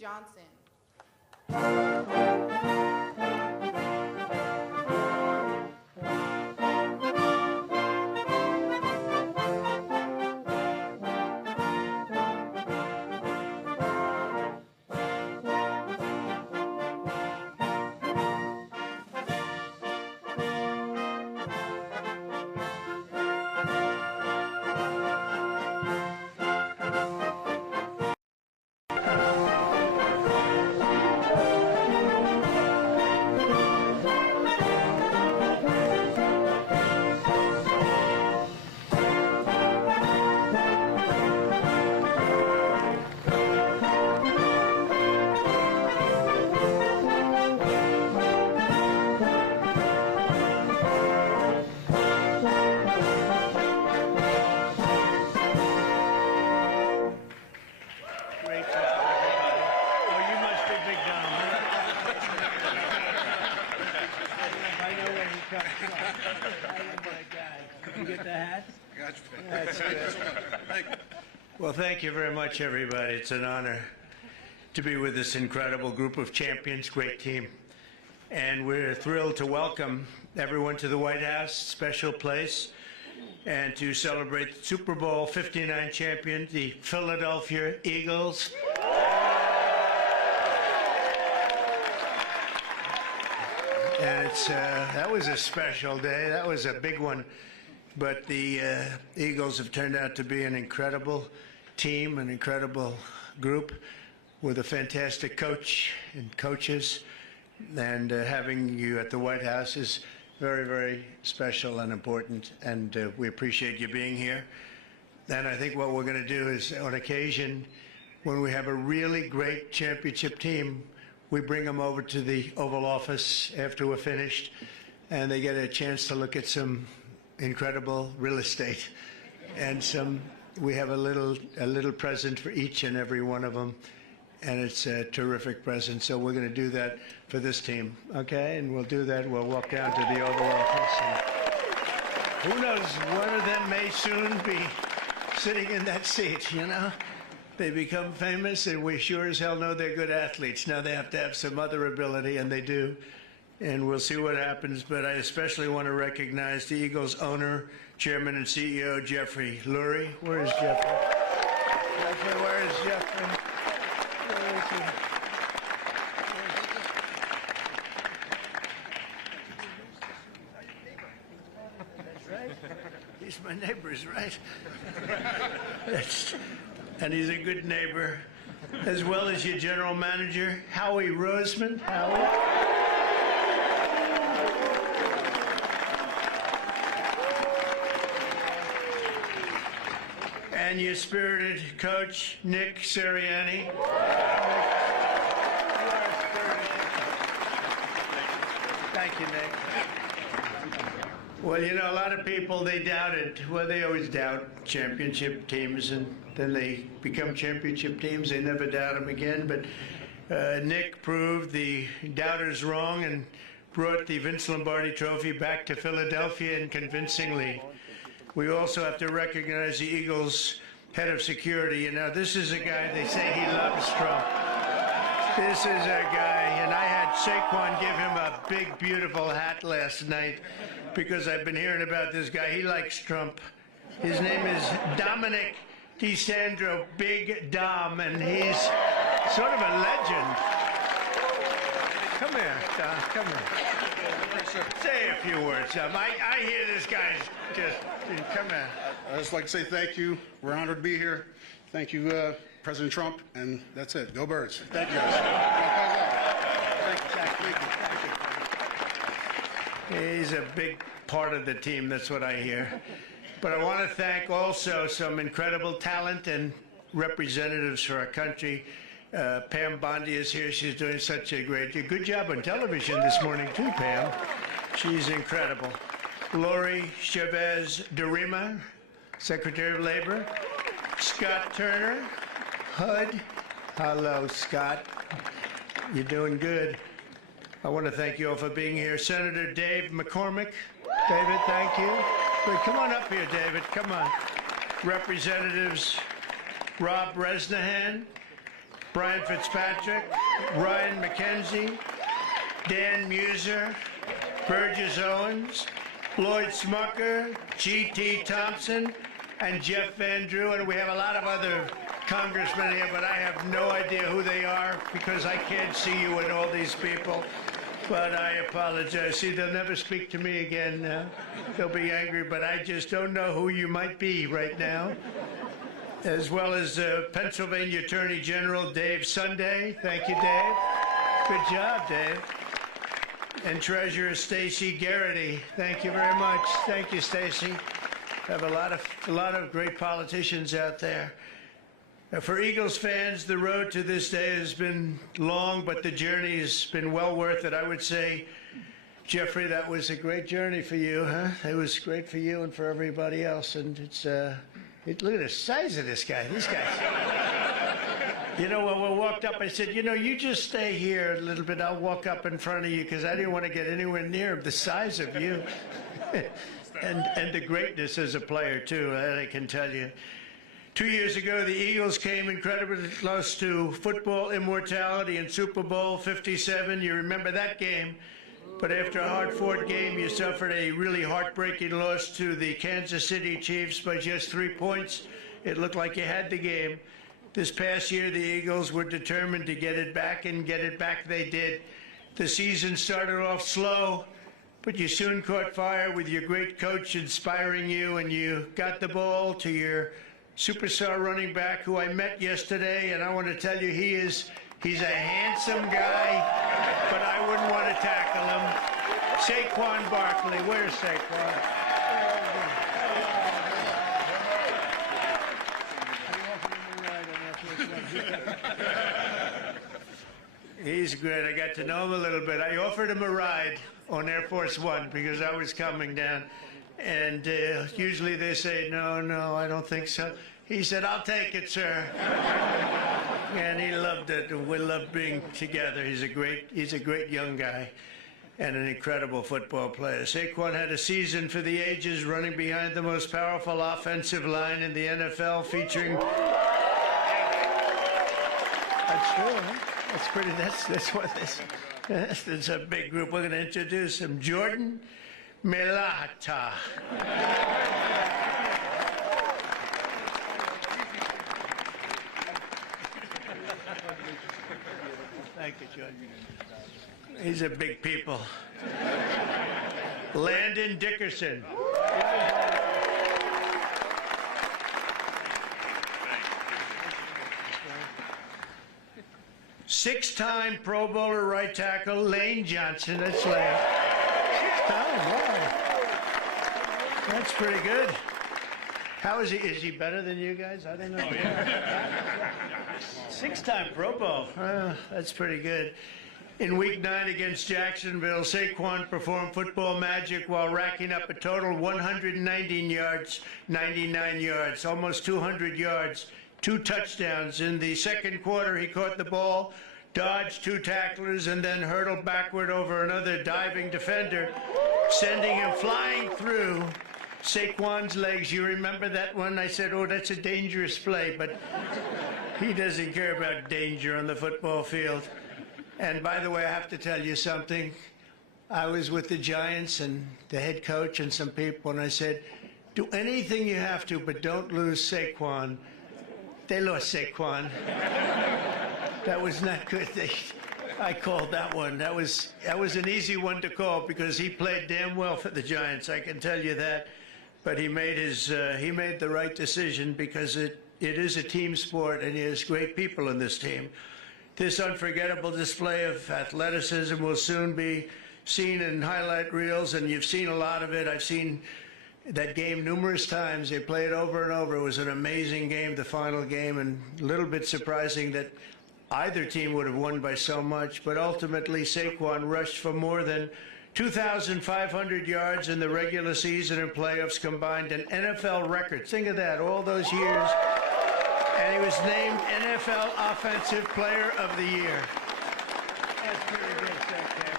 Johnson. Great job, everybody. Oh, you must be Big Dom, huh? I know where he comes from. I love that guy. Did you get the hat? Gotcha. That's good. Thank you. Well, thank you very much, everybody. It's an honor to be with this incredible group of champions, great team. And we're thrilled to welcome everyone to the White House, special place, and to celebrate the Super Bowl 59 champion, the Philadelphia Eagles. And that was a special day. That was a big one. But the Eagles have turned out to be an incredible team, an incredible group with a fantastic coach and coaches. And having you at the White House is very, very special and important. And we appreciate you being here. And I think what we're going to do is, on occasion, when we have a really great championship team, we bring them over to the Oval Office after we're finished, and they get a chance to look at some incredible real estate. And we have a little present for each and every one of them, and it's a terrific present. So we're going to do that for this team, okay? And we'll do that. We'll walk down to the Oval Office. And who knows, one of them may soon be sitting in that seat, you know? They become famous, and we sure as hell know they're good athletes. Now they have to have some other ability, and they do. And we'll see what happens. But I especially want to recognize the Eagles owner, chairman, and CEO, Jeffrey Lurie. Where is Jeffrey? Jeffrey, where is Jeffrey? Where is he? That's right. He's my neighbor's right. And he's a good neighbor, as well as your general manager, Howie Roseman. Howie. And your spirited coach, Nick Sirianni. Thank you, Nick. Well, you know, a lot of people, they doubted. Well, they always doubt championship teams, and then they become championship teams. They never doubt them again. But Nick proved the doubters wrong and brought the Vince Lombardi Trophy back to Philadelphia, and convincingly. We also have to recognize the Eagles' head of security. You know, this is a guy, they say he loves Trump. This is a guy, and I had Saquon give him a big, beautiful hat last night because I've been hearing about this guy. He likes Trump. His name is Dominic DeSandro, Big Dom, and he's sort of a legend. Come here, Dom, come here. Say a few words. I hear this guy's just, come here. I'd just like to say thank you. We're honored to be here. Thank you, President Trump, and that's it. Go Birds. Thank you, guys. He's a big part of the team, that's what I hear. But I want to thank also some incredible talent and representatives for our country. Pam Bondi is here. She's doing such a good job on television this morning, too, Pam. She's incredible. Lori Chavez Durima, Secretary of Labor. Scott Turner, HUD. Hello, Scott. You're doing good. I want to thank you all for being here. Senator Dave McCormick. David, thank you. Wait, come on up here, David. Come on. Representatives Rob Bresnahan, Brian Fitzpatrick, Ryan McKenzie, Dan Muser, Burgess Owens, Lloyd Smucker, G.T. Thompson, and Jeff Van Drew. And we have a lot of other congressmen here, but I have no idea who they are because I can't see you and all these people. But I apologize. See, they'll never speak to me again. They'll be angry, but I just don't know who you might be right now. As well as Pennsylvania Attorney General Dave Sunday. Thank you, Dave. Good job, Dave. And Treasurer Stacey Garrity. Thank you very much. Thank you, Stacey. Have a lot of great politicians out there. For Eagles fans, the road to this day has been long, but the journey has been well worth it. I would say, Jeffrey, that was a great journey for you, huh? It was great for you and for everybody else. And it's look at the size of this guy. These guys. You know, when we walked up, I said, you know, you just stay here a little bit. I'll walk up in front of you because I didn't want to get anywhere near the size of you. and the greatness as a player, too, I can tell you. 2 years ago, the Eagles came incredibly close to football immortality in Super Bowl 57. You remember that game. But after a hard-fought game, you suffered a really heartbreaking loss to the Kansas City Chiefs by just 3 points. It looked like you had the game. This past year, the Eagles were determined to get it back, and get it back they did. The season started off slow, but you soon caught fire with your great coach inspiring you, and you got the ball to your superstar running back who I met yesterday, and I want to tell you he's a handsome guy, but I wouldn't want to tackle him. Saquon Barkley. Where's Saquon? He's great. I got to know him a little bit. I offered him a ride on Air Force One because I was coming down. And usually they say, no, I don't think so. He said, I'll take it, sir. And he loved it. We loved being together. He's a great young guy and an incredible football player. Saquon had a season for the ages, running behind the most powerful offensive line in the NFL, featuring... That's true, huh? That's what this... It's a big group. We're going to introduce him. Jordan Mailata. Thank you, Jordan. He's a big people. Landon Dickerson. Six-time Pro Bowler right tackle Lane Johnson. That's Lane. Wow. That's pretty good. How is he? Is he better than you guys? I don't know. Oh, yeah. Six-time Pro Bowl. That's pretty good. In Week 9 against Jacksonville, Saquon performed football magic while racking up a total 119 yards, 99 yards, almost 200 yards, 2 touchdowns. In the second quarter, he caught the ball, dodged 2 tacklers, and then hurtled backward over another diving defender, sending him flying through Saquon's legs. You remember that one? I said, oh, that's a dangerous play, but he doesn't care about danger on the football field. And by the way, I have to tell you something. I was with the Giants and the head coach and some people, and I said, do anything you have to, but don't lose Saquon. They lost Saquon. That was not good. I called that one. That was an easy one to call because he played damn well for the Giants. I can tell you that. But he made the right decision because it is a team sport, and he has great people in this team. This unforgettable display of athleticism will soon be seen in highlight reels, and you've seen a lot of it. I've seen that game numerous times. They played over and over. It was an amazing game, the final game, and a little bit surprising that either team would have won by so much. But ultimately, Saquon rushed for more than 2,500 yards in the regular season and playoffs combined, an NFL record. Think of that, all those years. And he was named NFL Offensive Player of the Year. That's pretty good, Secretary.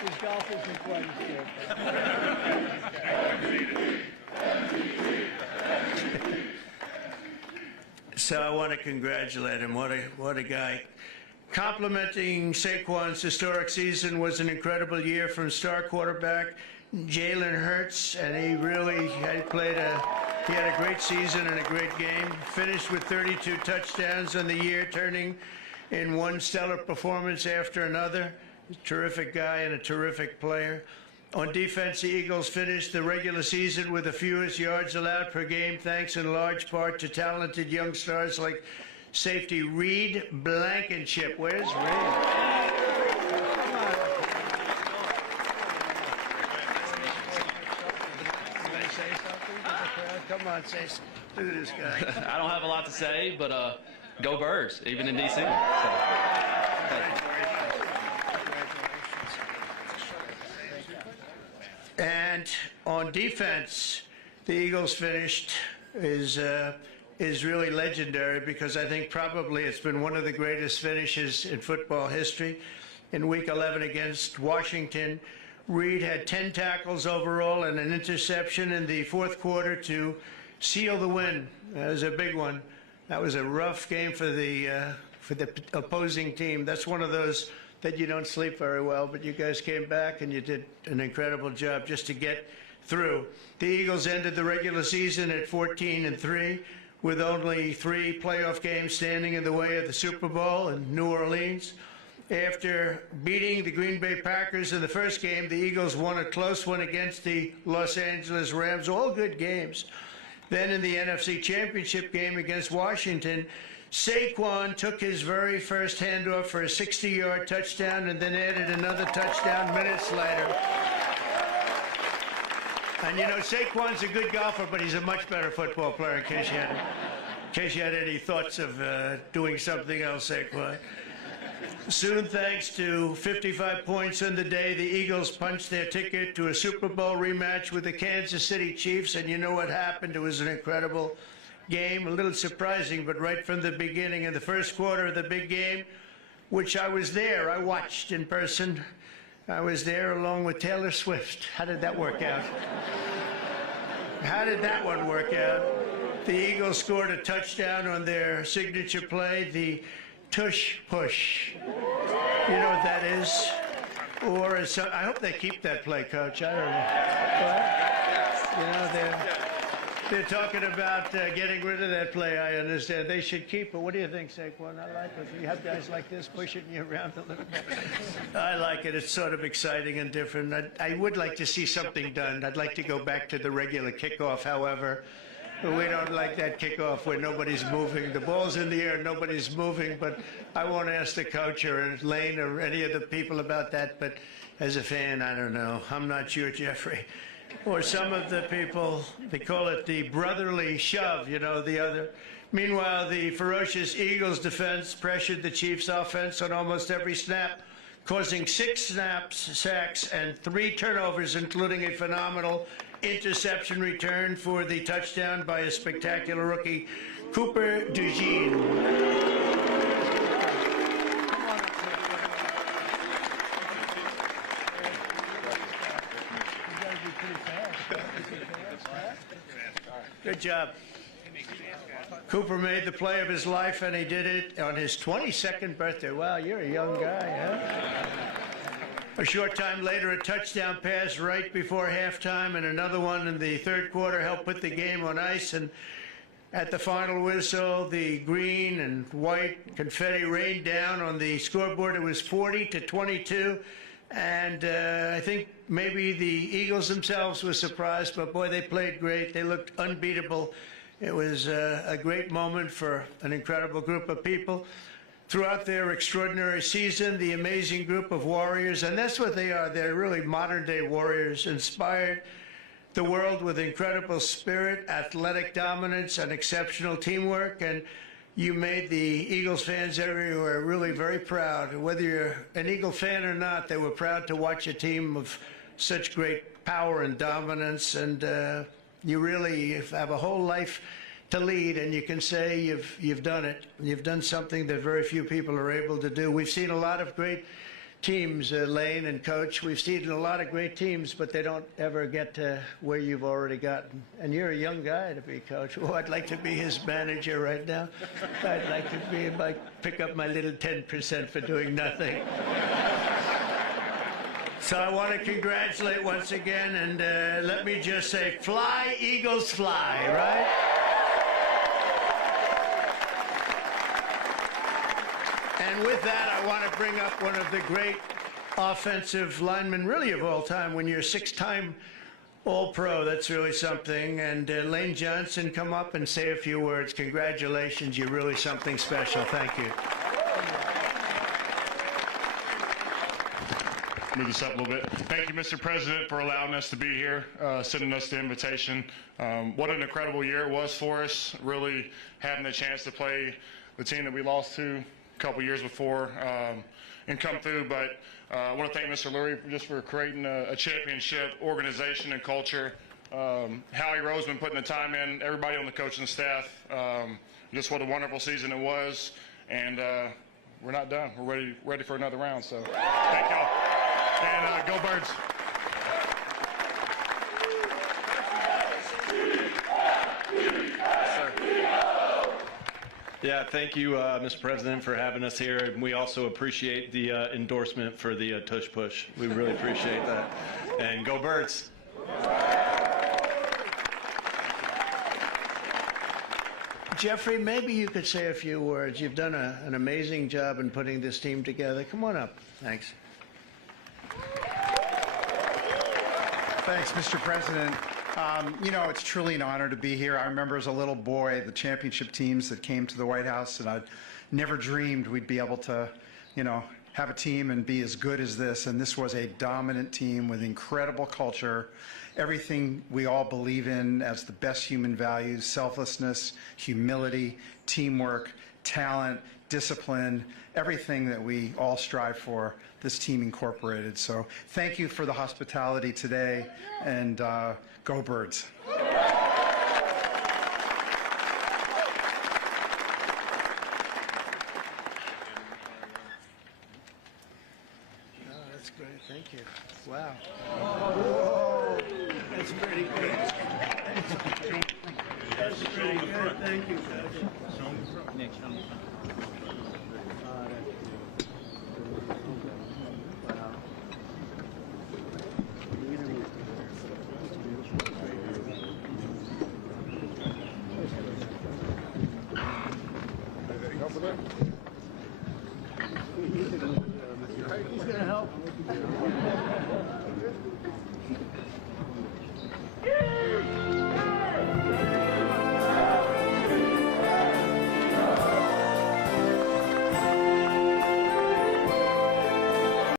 His golf isn't quite as good. So I want to congratulate him. What a guy. Complimenting Saquon's historic season was an incredible year from star quarterback Jalen Hurts, and he really had he had a great season and a great game. Finished with 32 touchdowns on the year, turning in one stellar performance after another. Terrific guy and a terrific player. On defense, the Eagles finished the regular season with the fewest yards allowed per game, thanks in large part to talented young stars like safety Reed Blankenship. Where's Reed? Come on, say something. Look at this guy. I don't have a lot to say, but go Birds, even in D.C. So, and on defense, the Eagles finished is really legendary because I think probably it's been one of the greatest finishes in football history. In Week 11 against Washington, Reed had 10 tackles overall and an interception in the fourth quarter to seal the win. That was a big one. That was a rough game for the opposing team. That's one of those that you don't sleep very well, but you guys came back and you did an incredible job just to get through. The Eagles ended the regular season at 14-3 with only 3 playoff games standing in the way of the Super Bowl in New Orleans. After beating the Green Bay Packers in the first game, the Eagles won a close one against the Los Angeles Rams, all good games. Then in the NFC Championship game against Washington, Saquon took his very first handoff for a 60-yard touchdown and then added another touchdown minutes later. And you know, Saquon's a good golfer, but he's a much better football player, in case you had any thoughts of doing something else, Saquon. Soon, thanks to 55 points in the day, the Eagles punched their ticket to a Super Bowl rematch with the Kansas City Chiefs, and you know what happened. It was an incredible game, a little surprising, but right from the beginning, in the first quarter of the big game, which I was there, I watched in person. I was there along with Taylor Swift. How did that work out? How did that one work out? The Eagles scored a touchdown on their signature play, the tush push. You know what that is? Or I hope they keep that play, Coach. I don't know. You know, they're talking about getting rid of that play. I understand. They should keep it. What do you think, Saquon? I like it. You have guys like this pushing you around a little bit. I like it. It's sort of exciting and different. I would like to see something done. I'd like to go back to the regular kickoff, however. We don't like that kickoff where nobody's moving. The ball's in the air, nobody's moving, but I won't ask the coach or Lane or any of the people about that, but as a fan, I don't know. I'm not sure, Jeffrey. Or some of the people, they call it the brotherly shove, you know, the other. Meanwhile, the ferocious Eagles defense pressured the Chiefs offense on almost every snap, causing 6 sacks, and 3 turnovers, including a phenomenal interception return for the touchdown by a spectacular rookie, Cooper DeJean. Good job. Cooper made the play of his life, and he did it on his 22nd birthday. Wow, you're a young guy, huh? A short time later, a touchdown pass right before halftime and another one in the third quarter helped put the game on ice. And at the final whistle, the green and white confetti rained down on the scoreboard. It was 40-22. And I think maybe the Eagles themselves were surprised, but boy, they played great. They looked unbeatable. It was a great moment for an incredible group of people. Throughout their extraordinary season, the amazing group of warriors, and that's what they are, they're really modern-day warriors, inspired the world with incredible spirit, athletic dominance, and exceptional teamwork, and you made the Eagles fans everywhere really very proud. Whether you're an Eagle fan or not, they were proud to watch a team of such great power and dominance, and you really have a whole life to lead, and you can say you've done it. You've done something that very few people are able to do. We've seen a lot of great teams, Lane and Coach. We've seen a lot of great teams, but they don't ever get to where you've already gotten. And you're a young guy to be coach. Oh, I'd like to be his manager right now. I'd like to pick up my little 10% for doing nothing. So I want to congratulate once again, and let me just say, fly, Eagles, fly, right? And with that, I want to bring up one of the great offensive linemen, really of all time. When you're a six-time All-Pro, that's really something. And Lane Johnson, come up and say a few words. Congratulations, you're really something special. Thank you. Move this up a little bit. Thank you, Mr. President, for allowing us to be here, sending us the invitation. What an incredible year it was for us, really having the chance to play the team that we lost to a couple years before and come through. But I want to thank Mr. Lurie just for creating a championship organization and culture. Howie Roseman putting the time in, everybody on the coaching staff. Just what a wonderful season it was. And we're not done. We're ready for another round. So thank y'all. And go Birds. Yeah, thank you, Mr. President, for having us here. And we also appreciate the endorsement for the tush push. We really appreciate that. And go Birds. Jeffrey, maybe you could say a few words. You've done an amazing job in putting this team together. Come on up. Thanks. Thanks, Mr. President. You know, it's truly an honor to be here. I remember as a little boy the championship teams that came to the White House, and I never dreamed we'd be able to, you know, have a team and be as good as this. And this was a dominant team with incredible culture, everything we all believe in as the best human values: selflessness, humility, teamwork, talent, discipline, everything that we all strive for, this team incorporated. So thank you for the hospitality today, and go Birds. Oh, that's great. Thank you. Wow. Whoa. That's pretty good. That's pretty good. Thank you, Coach. Over there.